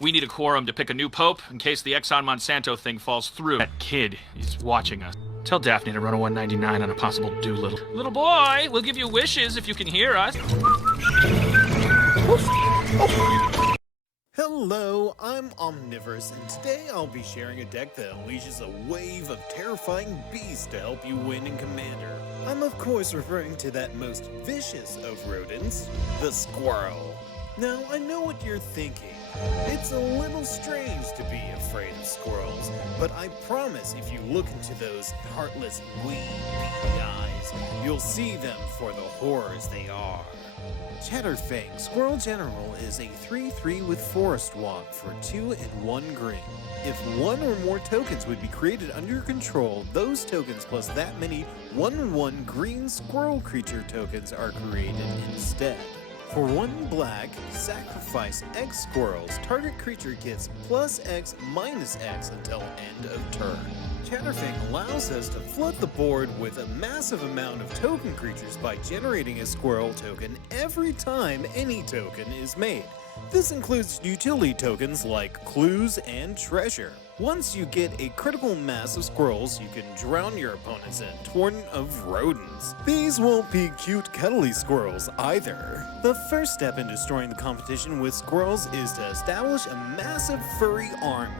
We need a quorum to pick a new pope in case the Exxon Monsanto thing falls through. That kid is watching us. Tell Daphne to run a 199 on a possible Doolittle. Little boy, we'll give you wishes if you can hear us. Hello, I'm Omnivorous, and today I'll be sharing a deck that unleashes a wave of terrifying beasts to help you win in Commander. I'm of course referring to that most vicious of rodents, the squirrel. Now, I know what you're thinking. It's a little strange to be afraid of squirrels, but I promise if you look into those heartless, wee, beady eyes, you'll see them for the horrors they are. Chatterfang Squirrel General is a 3/3 with Forest Walk for 2 and 1 green. If one or more tokens would be created under your control, those tokens plus that many 1/1 green squirrel creature tokens are created instead. For 1 black, sacrifice X squirrels. Target creature gets +X -X until end of turn. Chatterfang allows us to flood the board with a massive amount of token creatures by generating a squirrel token every time any token is made. This includes utility tokens like clues and treasure. Once you get a critical mass of squirrels, you can drown your opponents in a torrent of rodents. These won't be cute cuddly squirrels either. The first step in destroying the competition with squirrels is to establish a massive furry army.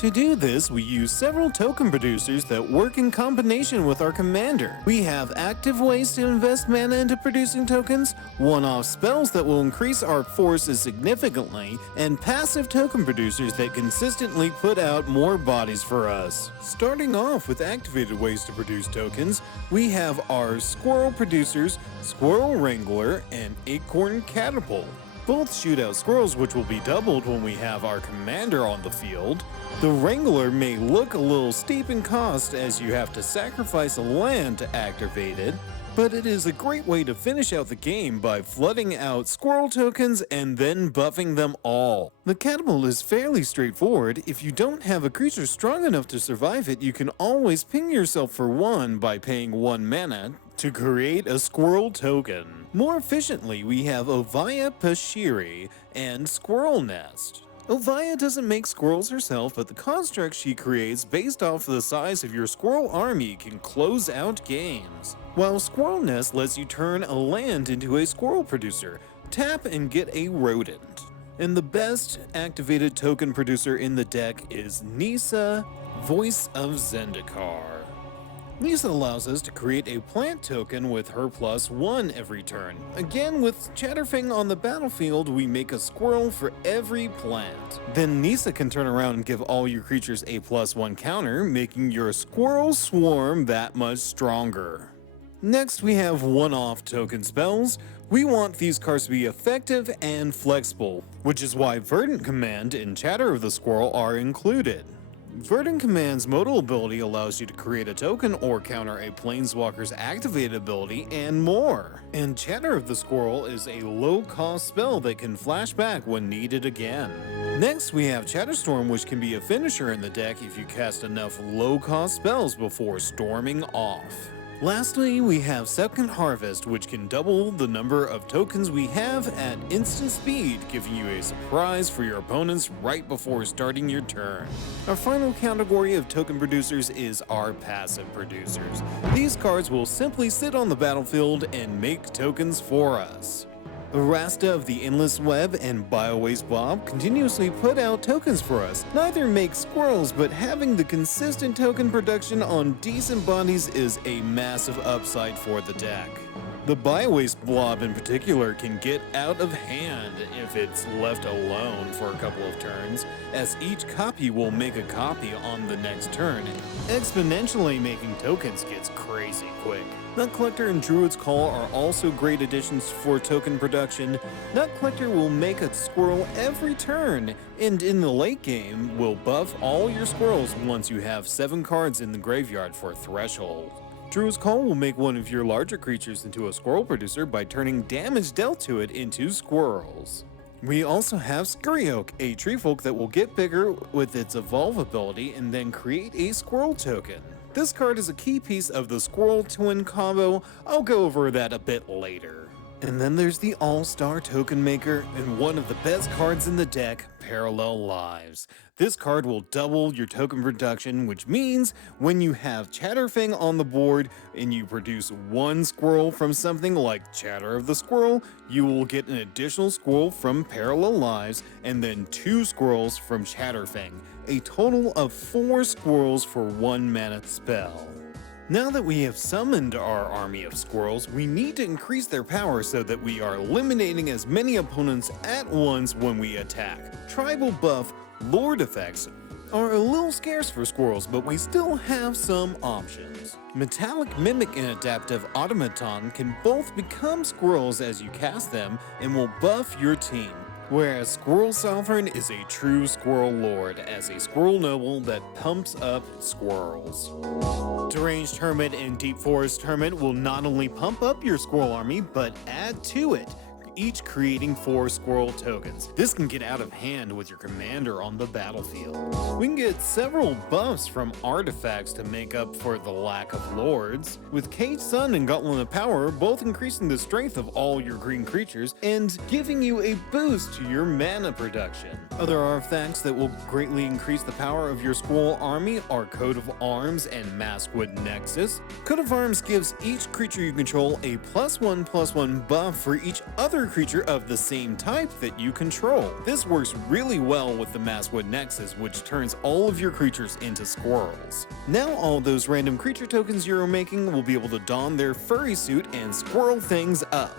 To do this, we use several token producers that work in combination with our commander. We have active ways to invest mana into producing tokens, one-off spells that will increase our forces significantly, and passive token producers that consistently put out more bodies for us. Starting off with activated ways to produce tokens, we have our squirrel producers, Squirrel Wrangler, and Acorn Catapult. Both shoot out squirrels, which will be doubled when we have our commander on the field. The Wrangler may look a little steep in cost as you have to sacrifice a land to activate it, but it is a great way to finish out the game by flooding out squirrel tokens and then buffing them all. The Catapult is fairly straightforward. If you don't have a creature strong enough to survive it, you can always ping yourself for 1 by paying 1 mana to create a squirrel token. More efficiently, we have Ovaya Pashiri and Squirrel Nest. Ovaya doesn't make squirrels herself, but the construct she creates based off the size of your squirrel army can close out games. While Squirrel Nest lets you turn a land into a squirrel producer, tap and get a rodent. And the best activated token producer in the deck is Nisa, Voice of Zendikar. Nisa allows us to create a plant token with her +1 every turn. Again, with Chatterfang on the battlefield, we make a squirrel for every plant. Then Nisa can turn around and give all your creatures a +1 counter, making your squirrel swarm that much stronger. Next, we have one-off token spells. We want these cards to be effective and flexible, which is why Verdant Command and Chatter of the Squirrel are included. Verdant Command's modal ability allows you to create a token or counter a Planeswalker's activated ability and more. And Chatter of the Squirrel is a low-cost spell that can flash back when needed again. Next, we have Chatterstorm, which can be a finisher in the deck if you cast enough low-cost spells before storming off. Lastly, we have Second Harvest, which can double the number of tokens we have at instant speed, giving you a surprise for your opponents right before starting your turn. Our final category of token producers is our passive producers. These cards will simply sit on the battlefield and make tokens for us. Rasta of the Endless Web and Biowaste Bob continuously put out tokens for us. Neither make squirrels, but having the consistent token production on decent bodies is a massive upside for the deck. The Biowaste Blob in particular can get out of hand if it's left alone for a couple of turns, as each copy will make a copy on the next turn. Exponentially making tokens gets crazy quick. Nut Collector and Druid's Call are also great additions for token production. Nut Collector will make a squirrel every turn, and in the late game will buff all your squirrels once you have 7 cards in the graveyard for Threshold. Druid's Call will make one of your larger creatures into a squirrel producer by turning damage dealt to it into squirrels. We also have Scurry Oak, a tree folk that will get bigger with its evolve ability and then create a squirrel token. This card is a key piece of the Squirreltwin Combo. I'll go over that a bit later. And then there's the all-star token maker and one of the best cards in the deck, Parallel Lives. This card will double your token production, which means when you have Chatterfang on the board and you produce one squirrel from something like Chatter of the Squirrel, you will get an additional squirrel from Parallel Lives and then 2 squirrels from Chatterfang, a total of 4 squirrels for 1 mana spell. Now that we have summoned our army of squirrels, we need to increase their power so that we are eliminating as many opponents at once when we attack. Tribal buff Lord effects are a little scarce for squirrels, but we still have some options. Metallic Mimic and Adaptive Automaton can both become squirrels as you cast them and will buff your team. Whereas Squirrel Sovereign is a true Squirrel Lord as a Squirrel Noble that pumps up squirrels. Deranged Hermit and Deep Forest Hermit will not only pump up your Squirrel army, but add to it, each creating 4 squirrel tokens. This can get out of hand with your commander on the battlefield. We can get several buffs from artifacts to make up for the lack of lords, with Cage Sun and Gauntlet of Power both increasing the strength of all your green creatures and giving you a boost to your mana production. Other artifacts that will greatly increase the power of your Squirrel army are Coat of Arms and Maskwood Nexus. Coat of Arms gives each creature you control a +1/+1 buff for each other creature of the same type that you control. This works really well with the Maskwood Nexus, which turns all of your creatures into squirrels. Now all those random creature tokens you're making will be able to don their furry suit and squirrel things up.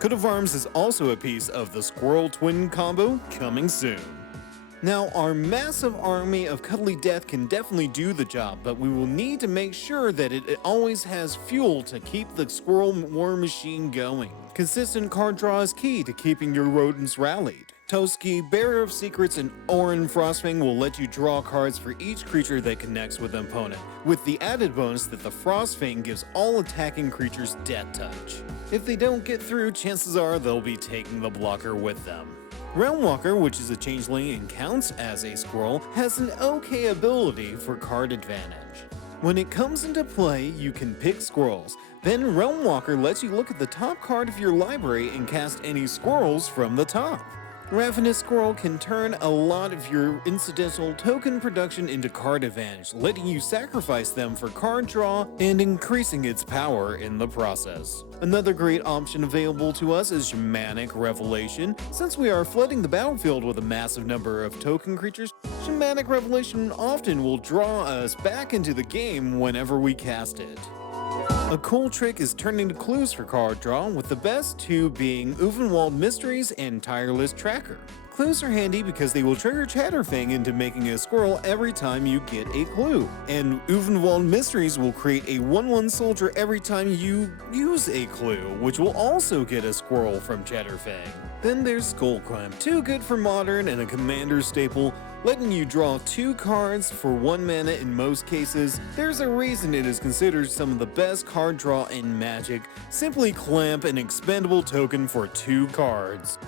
Coat of Arms is also a piece of the Squirreltwin Combo coming soon. Now, our massive army of Cuddly Death can definitely do the job, but we will need to make sure that it always has fuel to keep the Squirrel War Machine going. Consistent card draw is key to keeping your rodents rallied. Toski, Bearer of Secrets, and Orin Frostfang will let you draw cards for each creature that connects with an opponent, with the added bonus that the Frostfang gives all attacking creatures Death Touch. If they don't get through, chances are they'll be taking the blocker with them. Realmwalker, which is a changeling and counts as a squirrel, has an okay ability for card advantage. When it comes into play, you can pick squirrels. Then Realmwalker lets you look at the top card of your library and cast any squirrels from the top. Ravenous Squirrel can turn a lot of your incidental token production into card advantage, letting you sacrifice them for card draw and increasing its power in the process. Another great option available to us is Shamanic Revelation. Since we are flooding the battlefield with a massive number of token creatures, Shamanic Revelation often will draw us back into the game whenever we cast it. A cool trick is turning to clues for card draw, with the best 2 being Unfinity Mysteries and Tireless Tracker. Clues are handy because they will trigger Chatterfang into making a squirrel every time you get a clue, and Unfinity Mysteries will create a 1/1 soldier every time you use a clue, which will also get a squirrel from Chatterfang. Then there's Skullclimb, too good for modern and a commander staple, letting you draw 2 cards for 1 mana in most cases. There's a reason it is considered some of the best card draw in Magic. Simply clamp an expendable token for 2 cards.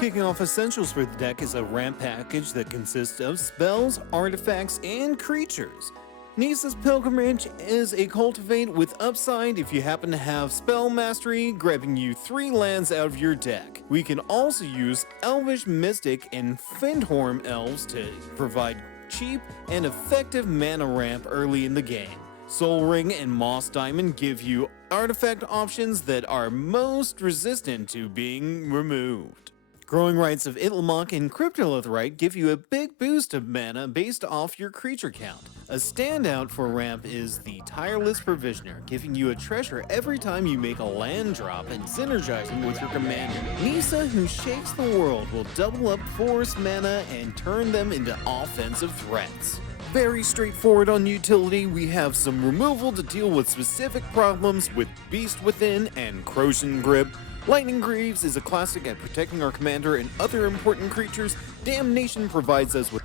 Kicking off essentials for the deck is a ramp package that consists of spells, artifacts, and creatures. Nisa's Pilgrimage is a cultivate with upside if you happen to have Spell Mastery, grabbing you 3 lands out of your deck. We can also use Elvish Mystic and Findhorn Elves to provide cheap and effective mana ramp early in the game. Soul Ring and Moss Diamond give you artifact options that are most resistant to being removed. Growing Rites of Itlimoc and Cryptolithrite give you a big boost of mana based off your creature count. A standout for ramp is the Tireless Provisioner, giving you a treasure every time you make a land drop and synergizing with your commander. Nisa, who shakes the world, will double up forest mana and turn them into offensive threats. Very straightforward on utility, we have some removal to deal with specific problems with Beast Within and Croatian Grip. Lightning Greaves is a classic at protecting our commander and other important creatures. Damnation provides us with,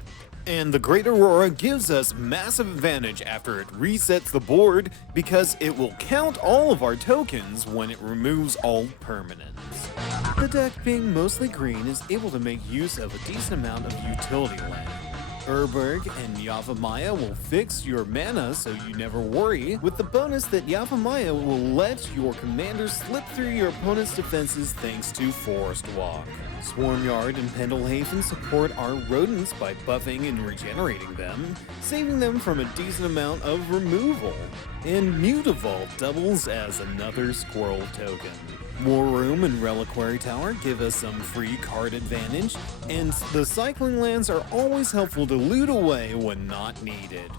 and the Great Aurora gives us massive advantage after it resets the board because it will count all of our tokens when it removes all permanents. The deck being mostly green is able to make use of a decent amount of utility land. Urberg and Yavimaya will fix your mana so you never worry, with the bonus that Yavimaya will let your commander slip through your opponent's defenses thanks to Forest Walk. Swarmyard and Pendelhaven support our rodents by buffing and regenerating them, saving them from a decent amount of removal. And Mutavault doubles as another squirrel token. War Room and Reliquary Tower give us some free card advantage, and the cycling lands are always helpful to loot away when not needed.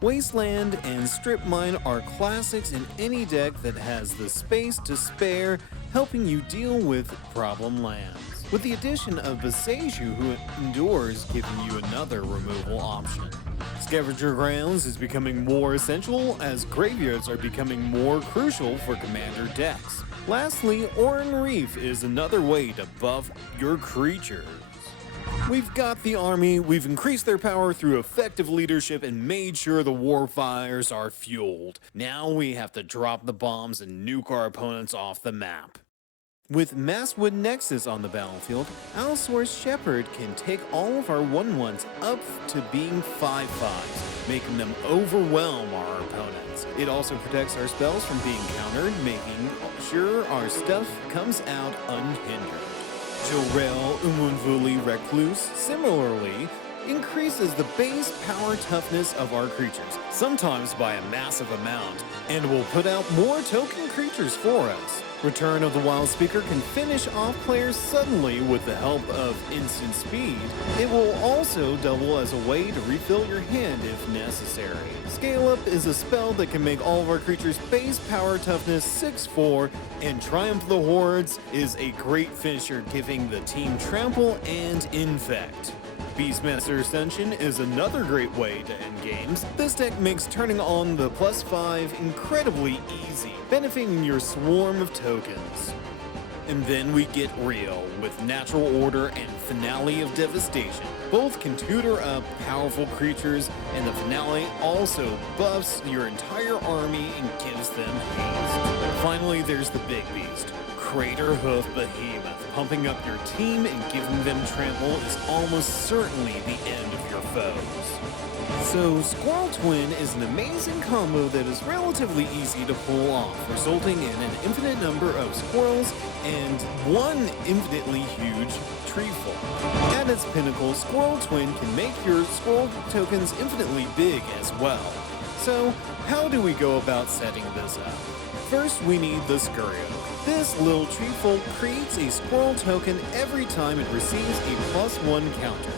Wasteland and Strip Mine are classics in any deck that has the space to spare, helping you deal with problem lands. With the addition of Beseju, who endures, giving you another removal option. Scavenger Grounds is becoming more essential as graveyards are becoming more crucial for commander decks. Lastly, Oran Reef is another way to buff your creatures. We've got the army, we've increased their power through effective leadership and made sure the war fires are fueled. Now we have to drop the bombs and nuke our opponents off the map. With Masswood Nexus on the battlefield, Allosaurus Shepherd can take all of our 1/1s up to being 5/5s, making them overwhelm our opponents. It also protects our spells from being countered, making sure our stuff comes out unhindered. Jorel Umunvuli Recluse similarly increases the base power toughness of our creatures, sometimes by a massive amount, and will put out more token creatures for us. Return of the Wild Speaker can finish off players suddenly with the help of instant speed. It will also double as a way to refill your hand if necessary. Scale Up is a spell that can make all of our creatures base power toughness 6/4, and Triumph of the Hordes is a great finisher giving the team trample and infect. Beastmaster Ascension is another great way to end games. This deck makes turning on the +5 incredibly easy, benefiting your swarm of tokens. And then we get real with Natural Order and Finale of Devastation. Both can tutor up powerful creatures, and the Finale also buffs your entire army and gives them haste. Finally, there's the big beast, Crater Hoof Behemoth. Pumping up your team and giving them trample is almost certainly the end of your foes. So Squirreltwin is an amazing combo that is relatively easy to pull off, resulting in an infinite number of squirrels and one infinitely huge treeful. At its pinnacle, Squirreltwin can make your squirrel tokens infinitely big as well. So how do we go about setting this up? First, we need the Scurry Oak. This little treeful creates a squirrel token every time it receives a +1 counter.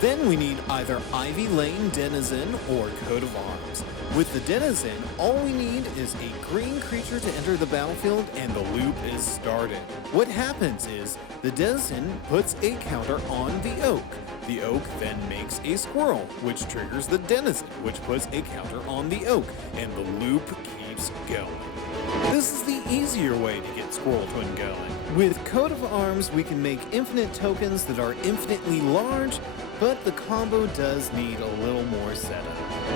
Then we need either Ivy Lane Denizen or Coat of Arms. With the Denizen, all we need is a green creature to enter the battlefield and the loop is started. What happens is the Denizen puts a counter on the oak. The oak then makes a squirrel, which triggers the Denizen, which puts a counter on the oak, and the loop keeps going. This is the easier way to get Squirreltwin going. With Coat of Arms, we can make infinite tokens that are infinitely large, but the combo does need a little more setup.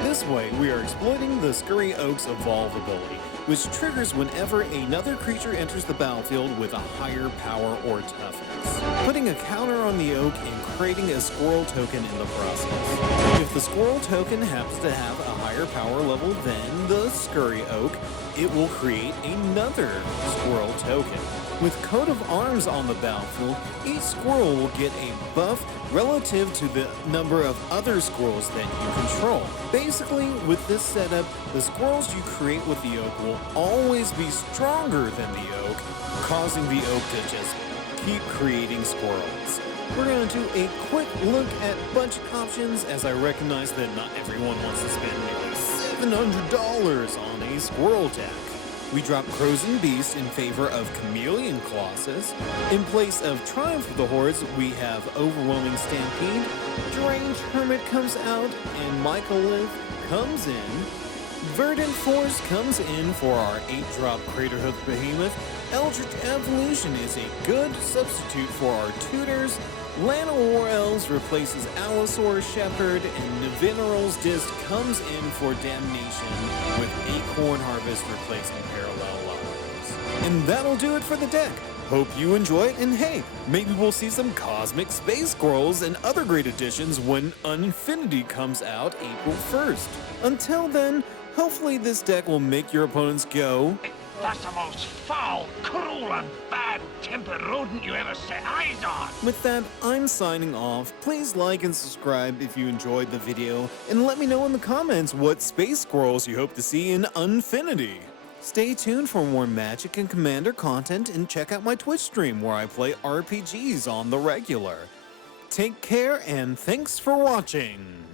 This way, we are exploiting the Scurry Oak's Evolve ability, which triggers whenever another creature enters the battlefield with a higher power or toughness, putting a counter on the oak and creating a squirrel token in the process. If the squirrel token happens to have a higher power level than the Scurry Oak, it will create another squirrel token. With Coat of Arms on the battlefield, each squirrel will get a buff relative to the number of other squirrels that you control. Basically, with this setup, the squirrels you create with the oak will always be stronger than the oak, causing the oak to just keep creating squirrels. We're going to do a quick look at budget options, as I recognize that not everyone wants to spend nearly $700 on a squirrel deck. We drop Frozen Beast in favor of Chameleon Colossus. In place of Triumph of the Hordes, we have Overwhelming Stampede, Deranged Hermit comes out, and Mycolith comes in. Verdant Force comes in for our 8-drop Craterhoof Behemoth. Eldritch Evolution is a good substitute for our tutors. Lana War Elves replaces Allosaurus Shepherd, and Nevinaral's Disc comes in for Damnation, with Acorn Harvest replacing Parallel Lines. And that'll do it for the deck. Hope you enjoy it, and hey, maybe we'll see some cosmic space squirrels and other great additions when Unfinity comes out April 1st. Until then, hopefully this deck will make your opponents go, That's the most foul, cruel, and bad-tempered rodent you ever set eyes on! With that, I'm signing off. Please like and subscribe if you enjoyed the video, and let me know in the comments what space squirrels you hope to see in Unfinity. Stay tuned for more Magic and Commander content, and check out my Twitch stream where I play RPGs on the regular. Take care, and thanks for watching!